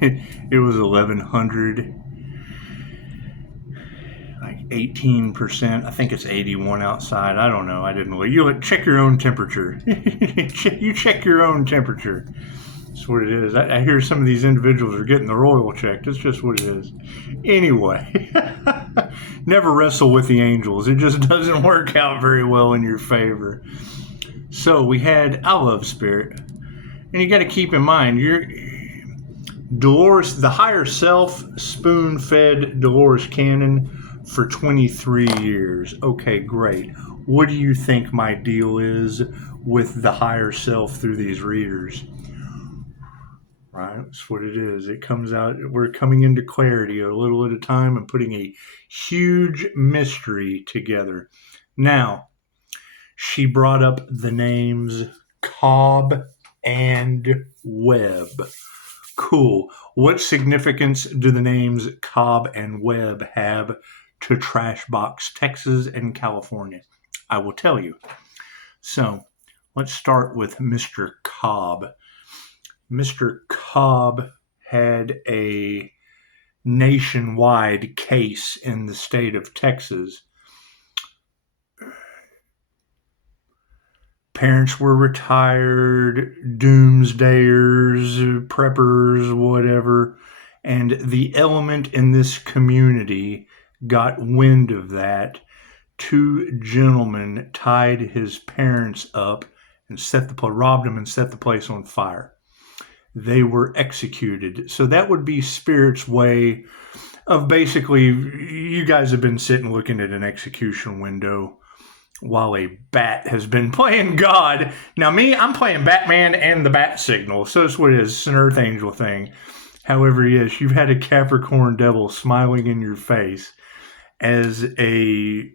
It was 1100, like 18%. I think it's 81 outside. I don't know. I didn't look. You check your own temperature. You check your own temperature. That's what it is. I hear some of these individuals are getting their oil checked. That's just what it is. Anyway, never wrestle with the angels. It just doesn't work out very well in your favor. So we had, I love spirit. And you got to keep in mind, Dolores, the higher self, spoon-fed Dolores Cannon for 23 years. Okay, great. What do you think my deal is with the higher self through these readers? Right, that's what it is. It comes out, we're coming into clarity a little at a time and putting a huge mystery together. Now, she brought up the names Cobb and Webb. Cool. What significance do the names Cobb and Webb have to Trashbox, Texas, and California? I will tell you. So, let's start with Mr. Cobb. Mr. Cobb had a nationwide case in the state of Texas. Parents were retired, doomsdayers, preppers, whatever, and the element in this community got wind of that. Two gentlemen tied his parents up and robbed them and set the place on fire. They were executed. So that would be Spirit's way of basically, you guys have been sitting looking at an execution window while a bat has been playing God. Now me, I'm playing Batman and the bat signal. So that's what it is. It's an Earth Angel thing. However, yes, you've had a Capricorn devil smiling in your face as a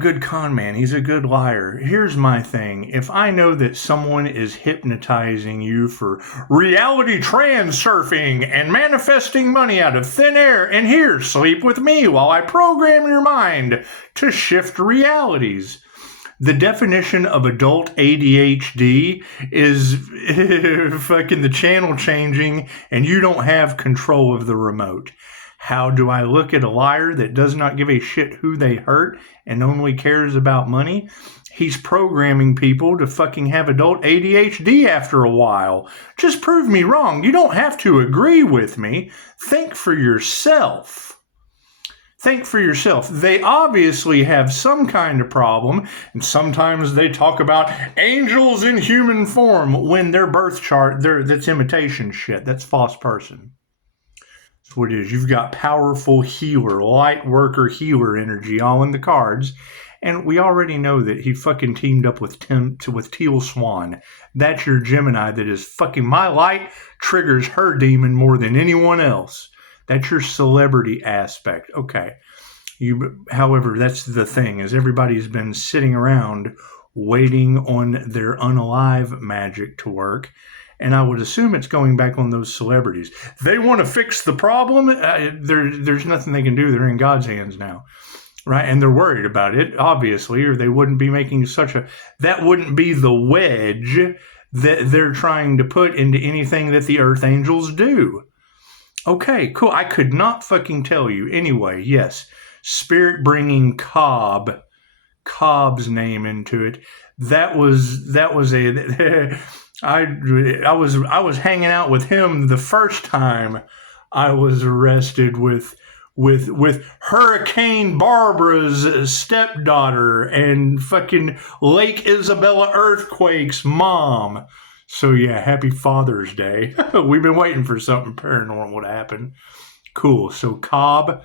good con man. He's a good liar. Here's my thing. If I know that someone is hypnotizing you for reality transurfing and manifesting money out of thin air, and here, sleep with me while I program your mind to shift realities. The definition of adult ADHD is fucking the channel changing and you don't have control of the remote. How do I look at a liar that does not give a shit who they hurt and only cares about money? He's programming people to fucking have adult ADHD after a while. Just prove me wrong. You don't have to agree with me. Think for yourself. Think for yourself. They obviously have some kind of problem, and sometimes they talk about angels in human form when their birth chart, that's imitation shit. That's false person. That's what it is. You've got powerful healer, light worker healer energy all in the cards. And we already know that he fucking teamed up with Teal Swan. That's your Gemini that is fucking, my light triggers her demon more than anyone else. That's your celebrity aspect. Okay. However, that's the thing, is everybody's been sitting around waiting on their unalive magic to work. And I would assume it's going back on those celebrities. They want to fix the problem. There's nothing they can do. They're in God's hands now. Right? And they're worried about it, obviously, or they wouldn't be making that wouldn't be the wedge that they're trying to put into anything that the Earth Angels do. Okay, cool. I could not fucking tell you. Anyway, yes. Spirit bringing Cobb's name into it. That was I was hanging out with him the first time I was arrested with Hurricane Barbara's stepdaughter and fucking Lake Isabella earthquake's mom. So yeah, happy Father's Day. We've been waiting for something paranormal to happen. Cool. So Cobb,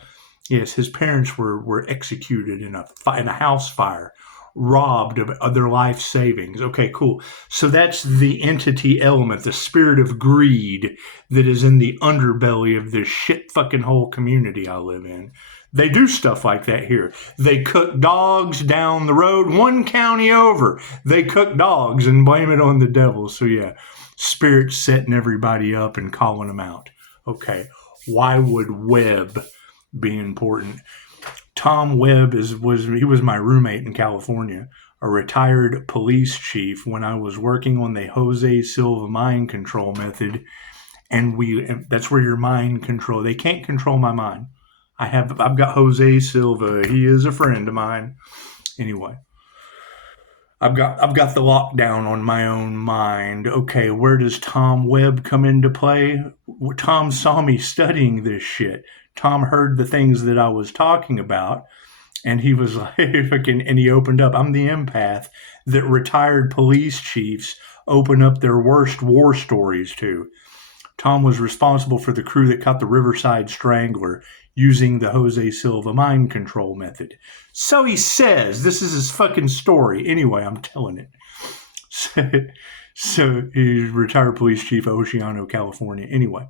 yes, his parents were executed in a house fire, robbed of their life savings. Okay, cool. So that's the entity element, the spirit of greed that is in the underbelly of this shit fucking whole community I live in. They do stuff like that here. They cook dogs down the road, one county over. They cook dogs and blame it on the devil. So yeah, spirit setting everybody up and calling them out. Okay, why would Webb be important? Tom Webb was my roommate in California. a retired police chief when I was working on the Jose Silva mind control method. And that's where your mind control. They can't control my mind. I've got Jose Silva. He is a friend of mine. Anyway, I've got the lockdown on my own mind. Okay, where does Tom Webb come into play? Tom saw me studying this shit. Tom heard the things that I was talking about, and he was like, and he opened up. I'm the empath that retired police chiefs open up their worst war stories to. Tom was responsible for the crew that caught the Riverside Strangler using the Jose Silva mind control method. So he says, this is his fucking story. Anyway, I'm telling it. So he's retired police chief of Oceano, California. Anyway,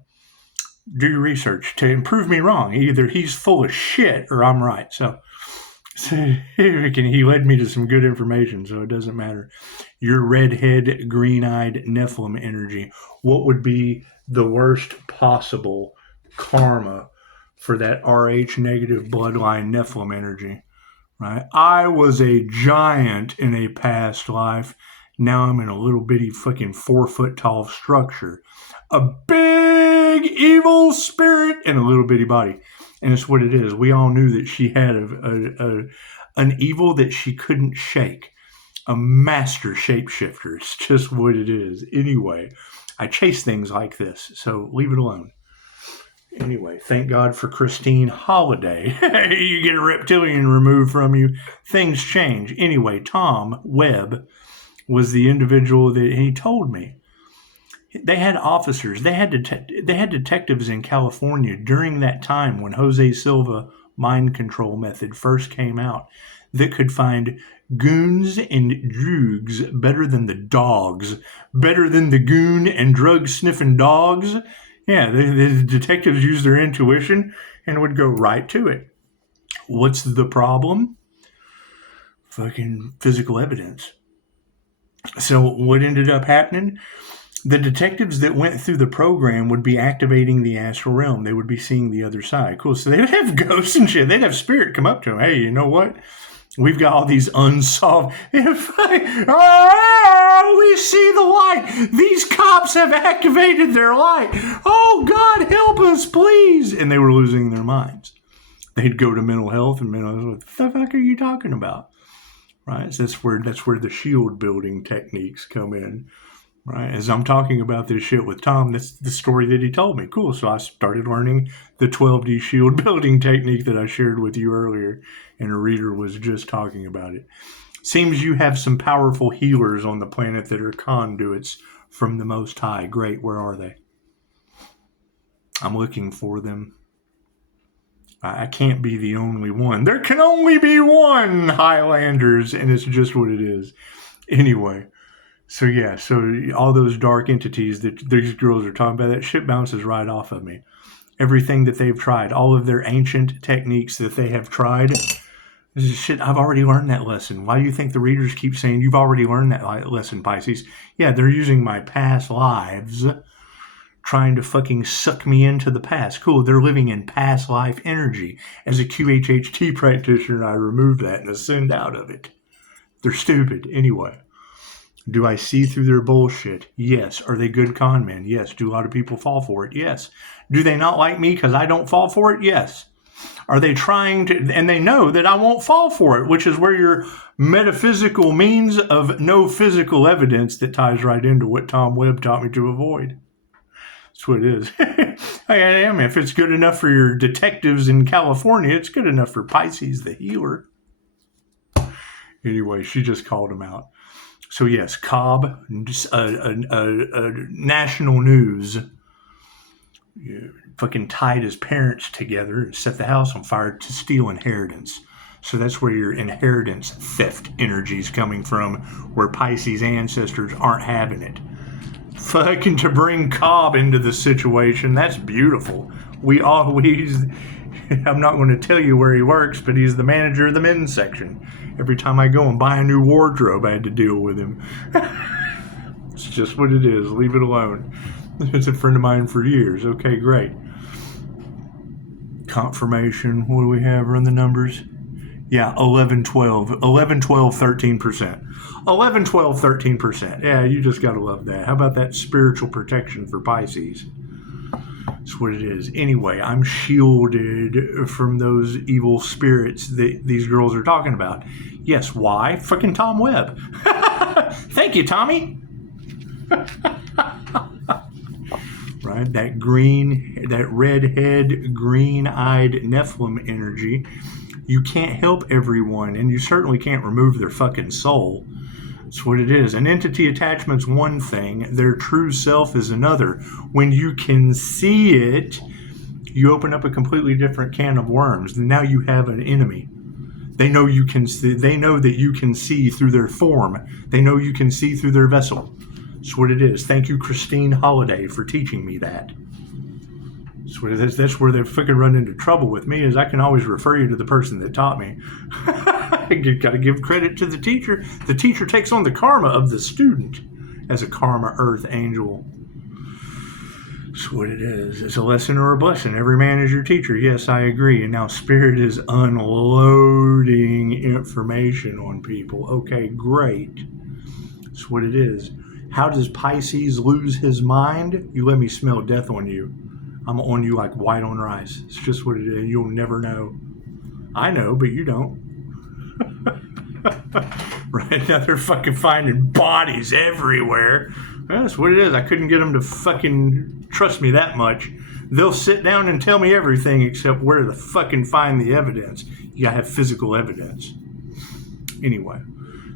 do your research to prove me wrong. Either he's full of shit or I'm right. So he led me to some good information, so it doesn't matter. Your redhead, green-eyed Nephilim energy. What would be the worst possible karma for that RH negative bloodline Nephilim energy, right? I was a giant in a past life. Now I'm in a little bitty fucking 4-foot tall structure. A big evil spirit in a little bitty body. And it's what it is. We all knew that she had an evil that she couldn't shake. A master shapeshifter. It's just what it is. Anyway, I chase things like this, so leave it alone. Anyway, thank God for Christine Holiday. You get a reptilian removed from you, things change. Anyway, Tom Webb was the individual that he told me. They had officers, they had detectives in California during that time when Jose Silva mind control method first came out that could find goons and droogs better than the dogs, better than the goon and drug sniffing dogs. Yeah, the detectives used their intuition and would go right to it. What's the problem? Fucking physical evidence. So what ended up happening? The detectives that went through the program would be activating the astral realm. They would be seeing the other side. Cool. So they would have ghosts and shit. They'd have spirit come up to them. Hey, you know what? We've got all these unsolved. We see the light. These cops have activated their light. Oh, God, help us, please. And they were losing their minds. They'd go to mental health and mental health. What the fuck are you talking about? Right. So that's where the shield building techniques come in. Right. As I'm talking about this shit with Tom, that's the story that he told me. Cool. So I started learning the 12D shield building technique that I shared with you earlier, and a reader was just talking about it. Seems you have some powerful healers on the planet that are conduits from the Most High. Great. Where are they? I'm looking for them. I can't be the only one. There can only be one Highlanders, and it's just what it is. Anyway. So yeah, so all those dark entities that these girls are talking about, that shit bounces right off of me. Everything that they've tried, all of their ancient techniques that they have tried, this is shit, I've already learned that lesson. Why do you think the readers keep saying, you've already learned that lesson, Pisces? Yeah, they're using my past lives, trying to fucking suck me into the past. Cool, they're living in past life energy. As a QHHT practitioner, I remove that and ascend out of it. They're stupid. Anyway. Do I see through their bullshit? Yes. Are they good con men? Yes. Do a lot of people fall for it? Yes. Do they not like me because I don't fall for it? Yes. Are they trying to, and they know that I won't fall for it, which is where your metaphysical means of no physical evidence that ties right into what Tom Webb taught me to avoid. That's what it is. I am. If it's good enough for your detectives in California, it's good enough for Pisces, the healer. Anyway, she just called him out. So yes, Cobb, national news, fucking tied his parents together and set the house on fire to steal inheritance. So that's where your inheritance theft energy is coming from, where Pisces ancestors aren't having it. Fucking to bring Cobb into the situation, that's beautiful. We always, I'm not going to tell you where he works, but he's the manager of the men's section. Every time I go and buy a new wardrobe, I had to deal with him. It's just what it is. Leave it alone. It's a friend of mine for years. Okay, great. Confirmation. What do we have? Run the numbers. Yeah, 11, 12, 11, 12, 13%. 11, 12, 13%. Yeah, you just got to love that. How about that spiritual protection for Pisces? That's what it is. Anyway, I'm shielded from those evil spirits that these girls are talking about. Yes, why? Fucking Tom Webb. Thank you, Tommy. Right? That redhead, green-eyed Nephilim energy. You can't help everyone, and you certainly can't remove their fucking soul. That's what it is. An entity attachment's one thing, their true self is another. When you can see it, you open up a completely different can of worms. Now you have an enemy. They know you can see, they know that you can see through their form. They know you can see through their vessel. That's what it is. Thank you, Christine Holiday, for teaching me that. That's what it is. That's where they fucking run into trouble with me, is I can always refer you to the person that taught me. You got to give credit to the teacher. The teacher takes on the karma of the student as a karma earth angel. That's what it is. It's a lesson or a blessing. Every man is your teacher. Yes, I agree. And now Spirit is unloading information on people. Okay, great. That's what it is. How does Pisces lose his mind? You let me smell death on you. I'm on you like white on rice. It's just what it is. You'll never know. I know, but you don't. Right now they're fucking finding bodies everywhere. That's what it is. I couldn't get them to fucking trust me that much. They'll sit down and tell me everything except where to fucking find the evidence. You gotta have physical evidence. Anyway.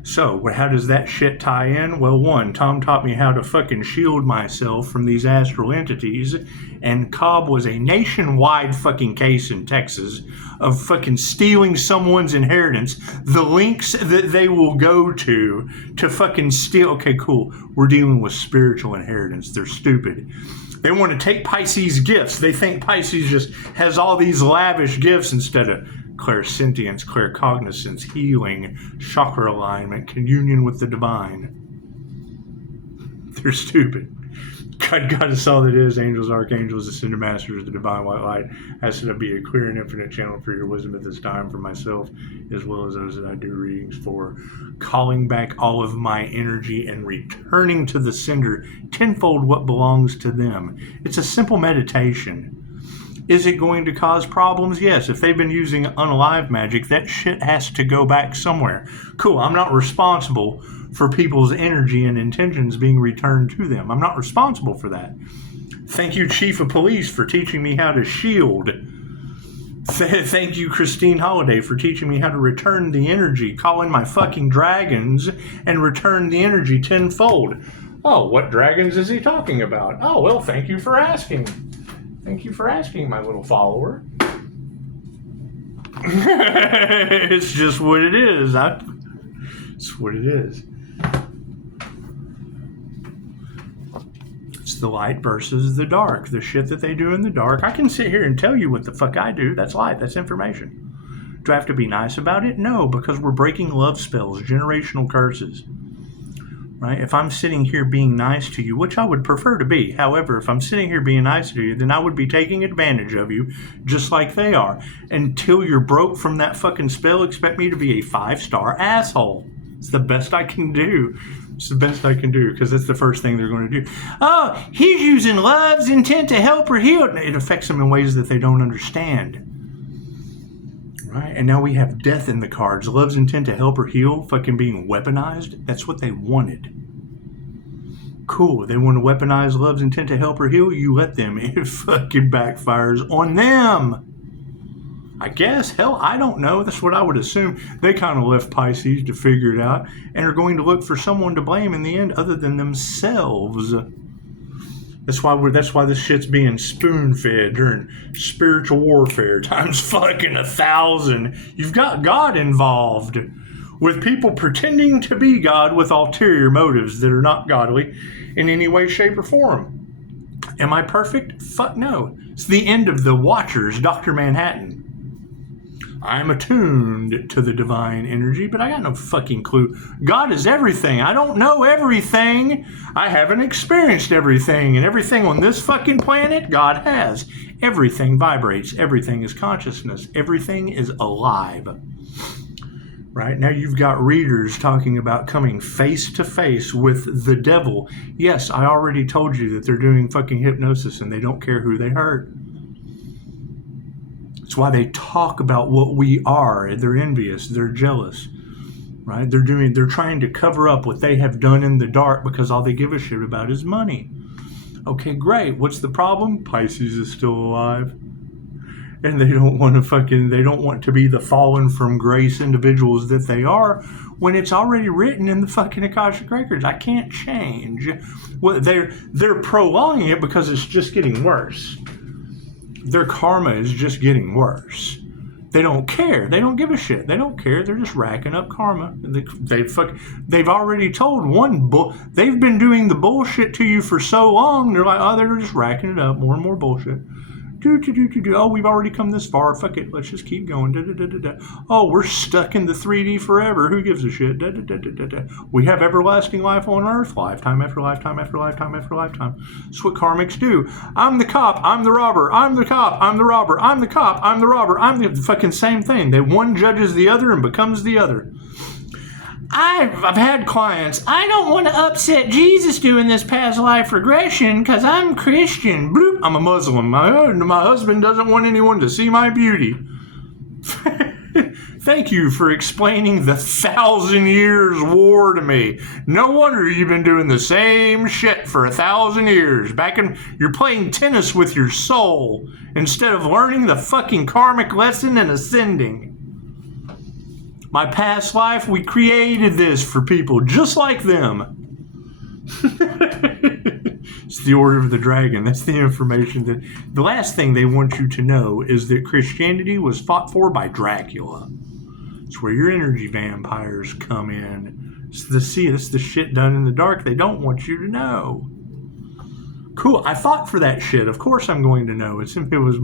So, how does that shit tie in? Well, one, Tom taught me how to fucking shield myself from these astral entities, and Cobb was a nationwide fucking case in Texas of fucking stealing someone's inheritance, the links that they will go to fucking steal. Okay, cool. We're dealing with spiritual inheritance. They're stupid. They want to take Pisces gifts. They think Pisces just has all these lavish gifts instead of clairsentience, claircognizance, healing, chakra alignment, communion with the divine. They're stupid. God is all that is. Angels, archangels, ascended masters, the divine white light. Has to be a clear and infinite channel for your wisdom at this time for myself, as well as those that I do readings for. Calling back all of my energy and returning to the sender tenfold what belongs to them. It's a simple meditation. Is it going to cause problems? Yes. If they've been using unalive magic, that shit has to go back somewhere. Cool. I'm not responsible for people's energy and intentions being returned to them. I'm not responsible for that. Thank you, Chief of Police, for teaching me how to shield. Thank you, Christine Holiday, for teaching me how to return the energy, call in my fucking dragons, and return the energy tenfold. Oh, what dragons is he talking about? Oh, well, thank you for asking. Thank you for asking, my little follower. It's just what it is. It's what it is. It's the light versus the dark. The shit that they do in the dark. I can sit here and tell you what the fuck I do. That's light. That's information. Do I have to be nice about it? No, because we're breaking love spells, generational curses. Right? If I'm sitting here being nice to you, which I would prefer to be, however, if I'm sitting here being nice to you, then I would be taking advantage of you just like they are. Until you're broke from that fucking spell, expect me to be a 5-star asshole. It's the best I can do. It's the best I can do, because that's the first thing they're going to do. Oh, he's using love's intent to help or heal. It affects them in ways that they don't understand. Right? And now we have death in the cards. Love's intent to help or heal fucking being weaponized. That's what they wanted. Cool. They want to weaponize love's intent to help or heal. You let them. It fucking backfires on them. I guess. Hell, I don't know. That's what I would assume. They kind of left Pisces to figure it out and are going to look for someone to blame in the end other than themselves. That's why this shit's being spoon-fed during spiritual warfare times fucking 1,000. You've got God involved with people pretending to be God with ulterior motives that are not godly in any way, shape, or form. Am I perfect? Fuck no. It's the end of the Watchers, Dr. Manhattan. I'm attuned to the divine energy, but I got no fucking clue. God is everything. I don't know everything. I haven't experienced everything. And everything on this fucking planet, God has. Everything vibrates. Everything is consciousness. Everything is alive. Right? Now you've got readers talking about coming face to face with the devil. Yes, I already told you that they're doing fucking hypnosis and they don't care who they hurt. It's why they talk about what we are. They're envious. They're jealous. Right? They're trying to cover up what they have done in the dark because all they give a shit about is money. Okay, great. What's the problem? Pisces is still alive. And they don't want to be the fallen from grace individuals that they are when it's already written in the fucking Akashic Records. I can't change. Well, they're prolonging it because it's just getting worse. Their karma is just getting worse. They don't care. They don't give a shit. They don't care. They're just racking up karma. They've already told they've been doing the bullshit to you for so long. They're like, oh, they're just racking it up, more and more bullshit. Oh, we've already come this far. Fuck it. Let's just keep going. Oh, we're stuck in the 3D forever. Who gives a shit? We have everlasting life on earth. Lifetime after lifetime after lifetime after lifetime. That's what karmics do. I'm the cop. I'm the robber. I'm the cop. I'm the robber. I'm the cop. I'm the robber. I'm the fucking same thing. One judges the other and becomes the other. I've had clients, I don't want to upset Jesus doing this past life regression because I'm Christian. Bloop, I'm a Muslim. My husband doesn't want anyone to see my beauty. Thank you for explaining the 1,000 years war to me. No wonder you've been doing the same shit for 1,000 years. You're playing tennis with your soul instead of learning the fucking karmic lesson and ascending. My past life, we created this for people just like them. It's the Order of the Dragon. That's the information that... The last thing they want you to know is that Christianity was fought for by Dracula. It's where your energy vampires come in. It's the shit done in the dark they don't want you to know. Cool. I fought for that shit. Of course I'm going to know. It was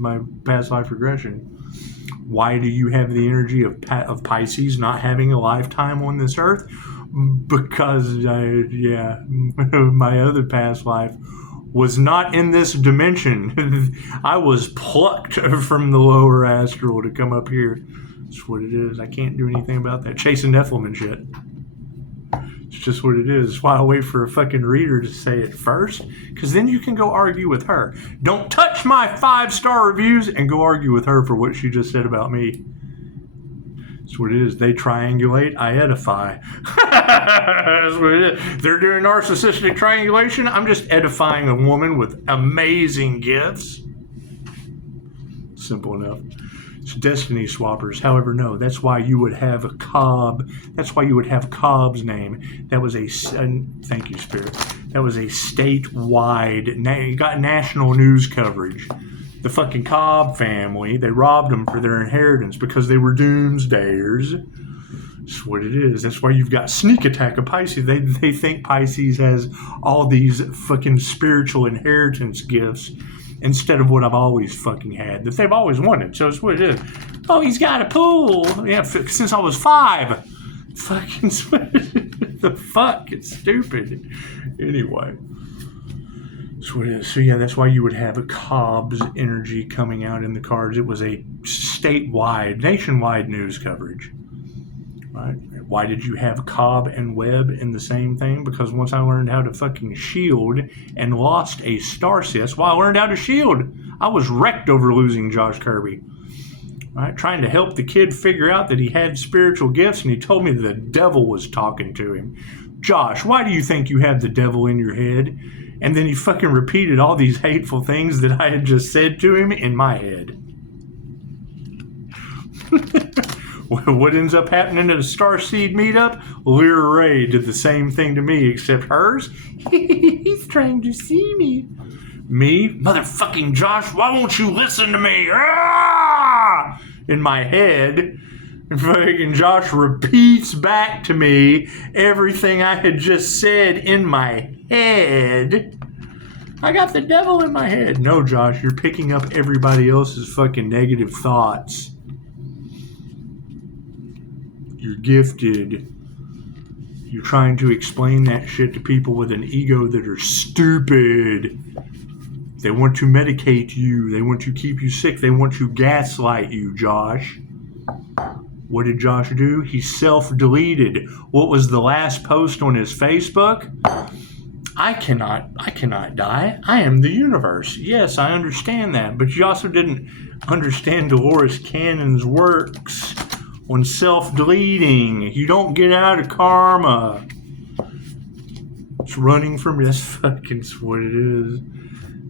my past life regression. Why do you have the energy of Pisces not having a lifetime on this earth? Because, my other past life was not in this dimension. I was plucked from the lower astral to come up here. That's what it is. I can't do anything about that. Chasing Nephilim and shit. It's just what it is. That's why I wait for a fucking reader to say it first, because then you can go argue with her. Don't touch my 5-star reviews and go argue with her for what she just said about me. That's what it is. They triangulate, I edify. That's what it is. They're doing narcissistic triangulation. I'm just edifying a woman with amazing gifts. Simple enough. It's destiny swappers. However, no, that's why you would have a Cobb. That's why you would have Cobb's name. That was thank you, Spirit. That was a statewide, you got national news coverage. The fucking Cobb family, they robbed them for their inheritance because they were doomsdayers. That's what it is. That's why you've got sneak attack of Pisces. They think Pisces has all these fucking spiritual inheritance gifts, instead of what I've always fucking had, that they've always wanted. So it's what it is. Oh, he's got a pool. Yeah, since I was 5. Fucking the fuck? It's stupid. Anyway. That's what it is. So yeah, that's why you would have a Cobb's energy coming out in the cards. It was a statewide, nationwide news coverage. Right? Why did you have Cobb and Webb in the same thing? Because once I learned how to fucking shield and lost a starseed, that's why I learned how to shield. I was wrecked over losing Josh Kirby. Right? Trying to help the kid figure out that he had spiritual gifts, and he told me the devil was talking to him. Josh, why do you think you have the devil in your head? And then he fucking repeated all these hateful things that I had just said to him in my head. What ends up happening at a Starseed meetup? Lyra Ray did the same thing to me, except hers. He's trying to see me. Me? Motherfucking Josh, why won't you listen to me? Ah! In my head. And fucking Josh repeats back to me everything I had just said in my head. I got the devil in my head. No, Josh, you're picking up everybody else's fucking negative thoughts. You're gifted. You're trying to explain that shit to people with an ego that are stupid. They want to medicate you. They want to keep you sick. They want to gaslight you, Josh. What did Josh do? He self-deleted. What was the last post on his Facebook? I cannot die. I am the universe. Yes, I understand that. But you also didn't understand Dolores Cannon's works on self-deleting. You don't get out of karma. It's running from this fucking what it is.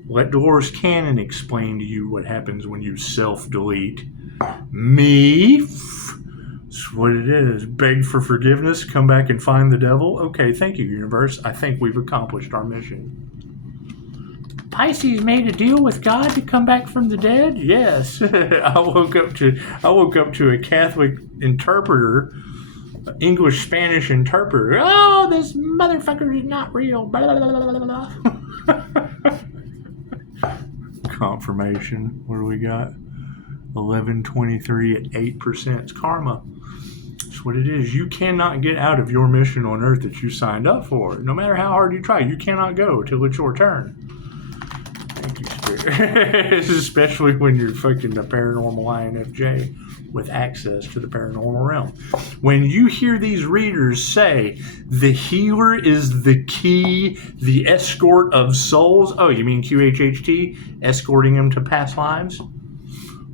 Let Dolores Cannon explain to you what happens when you self-delete. Me? That's what it is. Beg for forgiveness, come back and find the devil. Okay, thank you, universe. I think we've accomplished our mission. Pisces made a deal with God to come back from the dead? Yes. I woke up to a Catholic interpreter, English Spanish interpreter. Oh, this motherfucker is not real. Blah, blah, blah, blah, blah. Confirmation. What do we got? 1123 at 8%. It's karma. That's what it is. You cannot get out of your mission on Earth that you signed up for. No matter how hard you try, you cannot go till it's your turn. Thank you, Spirit. Especially when you're fucking the paranormal INFJ with access to the paranormal realm. When you hear these readers say the healer is the key, the escort of souls. Oh, you mean QHHT? Escorting them to past lives?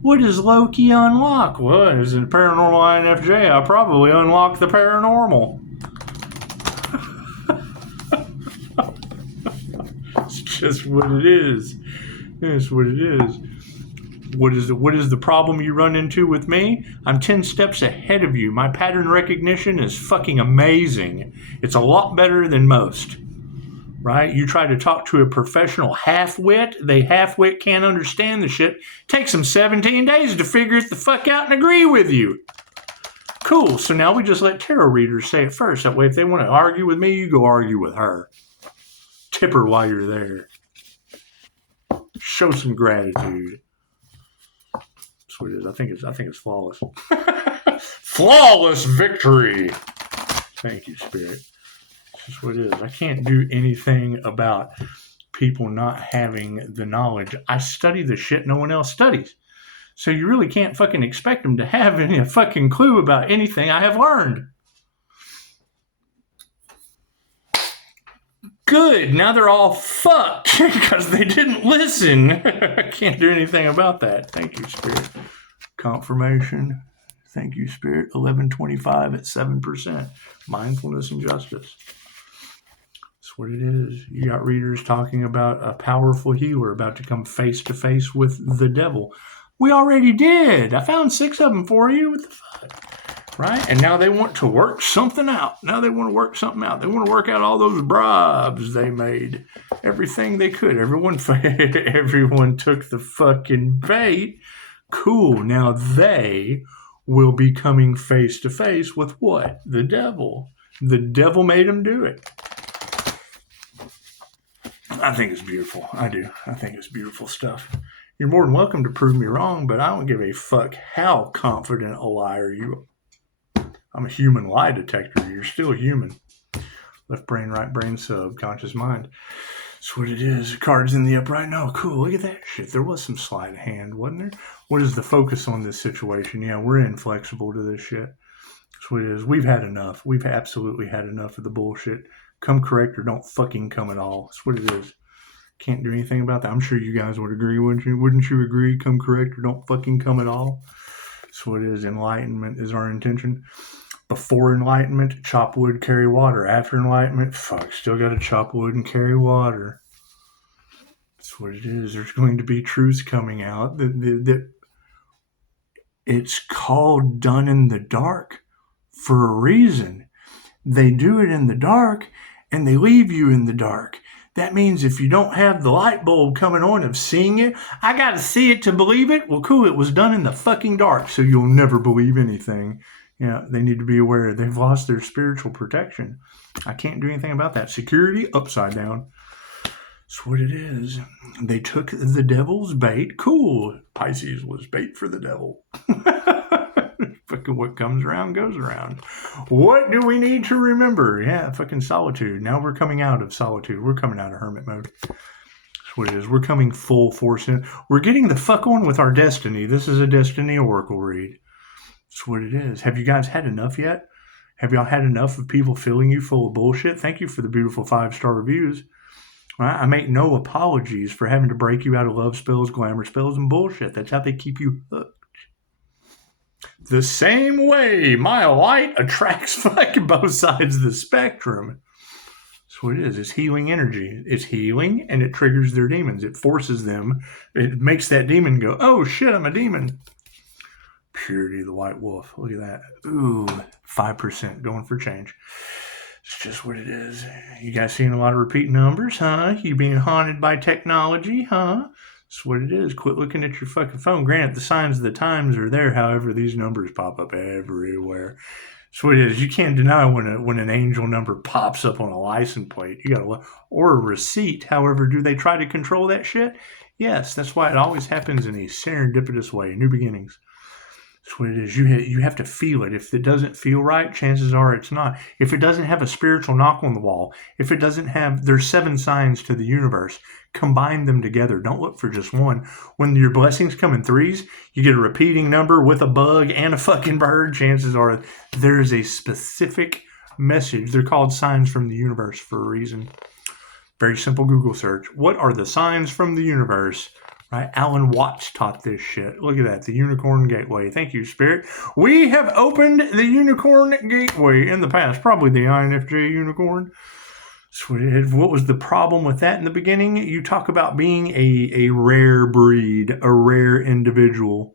What does Loki unlock? Well, as a paranormal INFJ, I probably unlocked the paranormal. It's just what it is. It's what it is. What is the problem you run into with me? I'm 10 steps ahead of you. My pattern recognition is fucking amazing. It's a lot better than most. Right? You try to talk to a professional half-wit, they half-wit can't understand the shit. Takes them 17 days to figure it the fuck out and agree with you. Cool. So now we just let tarot readers say it first. That way if they want to argue with me, you go argue with her. Tip her while you're there. Show some gratitude. That's what it is. I think it's flawless. Flawless victory. Thank you, Spirit. That's what it is. I can't do anything about people not having the knowledge. I study the shit no one else studies. So you really can't fucking expect them to have any fucking clue about anything I have learned. Good. Now they're all fucked because they didn't listen. I can't do anything about that. Thank you, Spirit. Confirmation. Thank you, Spirit. 1125 at 7%. Mindfulness and justice. That's what it is. You got readers talking about a powerful healer about to come face to face with the devil. We already did. I found 6 of them for you. What the fuck? Right? And now they want to work something out. They want to work out all those bribes they made. Everything they could. Everyone took the fucking bait. Cool. Now they will be coming face to face with what? The devil. The devil made them do it. I think it's beautiful. I do. I think it's beautiful stuff. You're more than welcome to prove me wrong, but I don't give a fuck how confident a liar you are. I'm a human lie detector. You're still human. Left brain, right brain, subconscious mind. That's what it is. Cards in the upright. No, cool. Look at that shit. There was some sleight of hand, wasn't there? What is the focus on this situation? Yeah, we're inflexible to this shit. That's what it is. We've had enough. We've absolutely had enough of the bullshit. Come correct or don't fucking come at all. That's what it is. Can't do anything about that. I'm sure you guys would agree, wouldn't you? Wouldn't you agree? Come correct or don't fucking come at all. That's what it is. Enlightenment is our intention. Before enlightenment, chop wood, carry water. After enlightenment, still got to chop wood and carry water. That's what it is. There's going to be truths coming out. It's called done in the dark for a reason. They do it in the dark and they leave you in the dark. That means if you don't have the light bulb coming on of seeing it, I got to see it to believe it. Well, cool. It was done in the fucking dark, so you'll never believe anything. They need to be aware they've lost their spiritual protection. I can't do anything about that. Security, upside down. That's what it is. They took the devil's bait. Cool. Pisces was bait for the devil. Fucking what comes around goes around. What do we need to remember? Yeah, fucking solitude. Now we're coming out of solitude. We're coming out of hermit mode. That's what it is. We're coming full force in. We're getting the fuck on with our destiny. This is a destiny oracle read. That's what it is. Have you guys had enough yet? Have y'all had enough of people filling you full of bullshit? Thank you for the beautiful 5-star reviews. Right? I make no apologies for having to break you out of love spells, glamour spells, and bullshit. That's how they keep you hooked. The same way my light attracts fucking both sides of the spectrum. That's what it is. It's healing energy. It's healing, and it triggers their demons. It forces them. It makes that demon go, oh shit, I'm a demon. Purity of the White Wolf. Look at that. Ooh, 5% going for change. It's just what it is. You guys seeing a lot of repeat numbers, huh? You being haunted by technology, huh? That's what it is. Quit looking at your fucking phone. Granted, the signs of the times are there. However, these numbers pop up everywhere. That's what it is. You can't deny when an angel number pops up on a license plate. You gotta look, or a receipt. However, do they try to control that shit? Yes. That's why it always happens in a serendipitous way. New beginnings. That's what it is. You have to feel it. If it doesn't feel right, chances are it's not. If it doesn't have a spiritual knock on the wall, if it doesn't have, there's 7 signs to the universe. Combine them together. Don't look for just one. When your blessings come in 3s, you get a repeating number with a bug and a fucking bird. Chances are there's a specific message. They're called signs from the universe for a reason. Very simple Google search. What are the signs from the universe? Right? Alan Watts taught this shit. Look at that. The Unicorn Gateway. Thank you, Spirit. We have opened the Unicorn Gateway in the past. Probably the INFJ Unicorn. So what was the problem with that in the beginning? You talk about being a rare breed, a rare individual,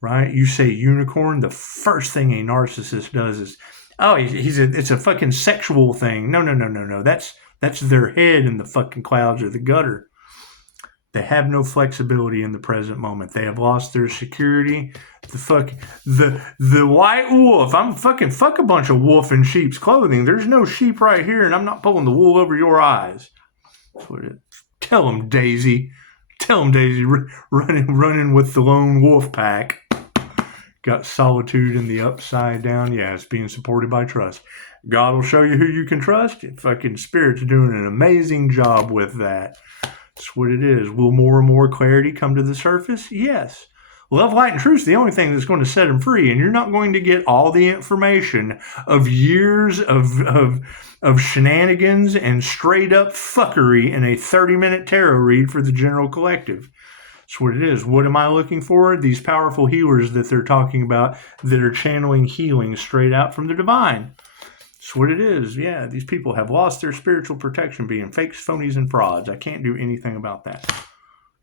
right? You say unicorn, the first thing a narcissist does is, oh, it's a fucking sexual thing. No. That's their head in the fucking clouds or the gutter. They have no flexibility in the present moment. They have lost their security. The white wolf. I'm fuck a bunch of wolf in sheep's clothing. There's no sheep right here, and I'm not pulling the wool over your eyes. Tell them, Daisy. Tell them, Daisy. Running with the lone wolf pack. Got solitude in the upside down. Yeah, it's being supported by trust. God will show you who you can trust. Fucking Spirit's doing an amazing job with that. That's what it is. Will more and more clarity come to the surface? Yes. Love, light, and truth is the only thing that's going to set them free, and you're not going to get all the information of years of shenanigans and straight up fuckery in a 30-minute tarot read for the general collective. That's what it is. What am I looking for? These powerful healers that they're talking about that are channeling healing straight out from the divine. That's what it is. Yeah, these people have lost their spiritual protection being fakes, phonies, and frauds. I can't do anything about that.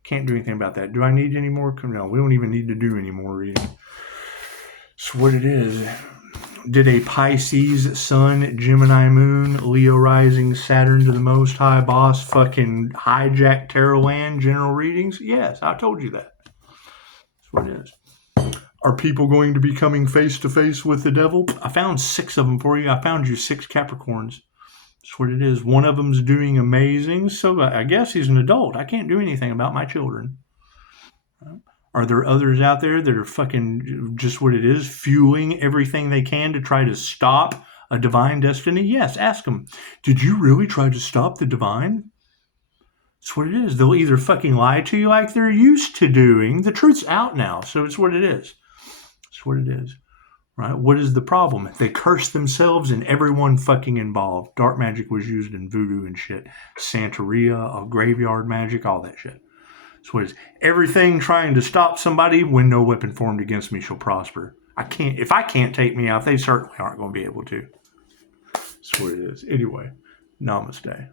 Can't do anything about that. Do I need any more? No, we don't even need to do any more reading. That's what it is. Did a Pisces Sun, Gemini Moon, Leo Rising, Saturn to the Most High Boss fucking hijack Tarot Land general readings? Yes, I told you that. That's what it is. Are people going to be coming face to face with the devil? I found 6 of them for you. I found you 6 Capricorns. That's what it is. One of them's doing amazing. So I guess he's an adult. I can't do anything about my children. Are there others out there that are fucking just what it is, fueling everything they can to try to stop a divine destiny? Yes, ask them. Did you really try to stop the divine? That's what it is. They'll either fucking lie to you like they're used to doing. The truth's out now, so it's what it is. That's what it is. Right? What is the problem? They curse themselves and everyone fucking involved. Dark magic was used in voodoo and shit. Santeria, graveyard magic, all that shit. That's what it is. Everything trying to stop somebody when no weapon formed against me shall prosper. If I can't take me out, they certainly aren't going to be able to. That's what it is. Anyway, namaste.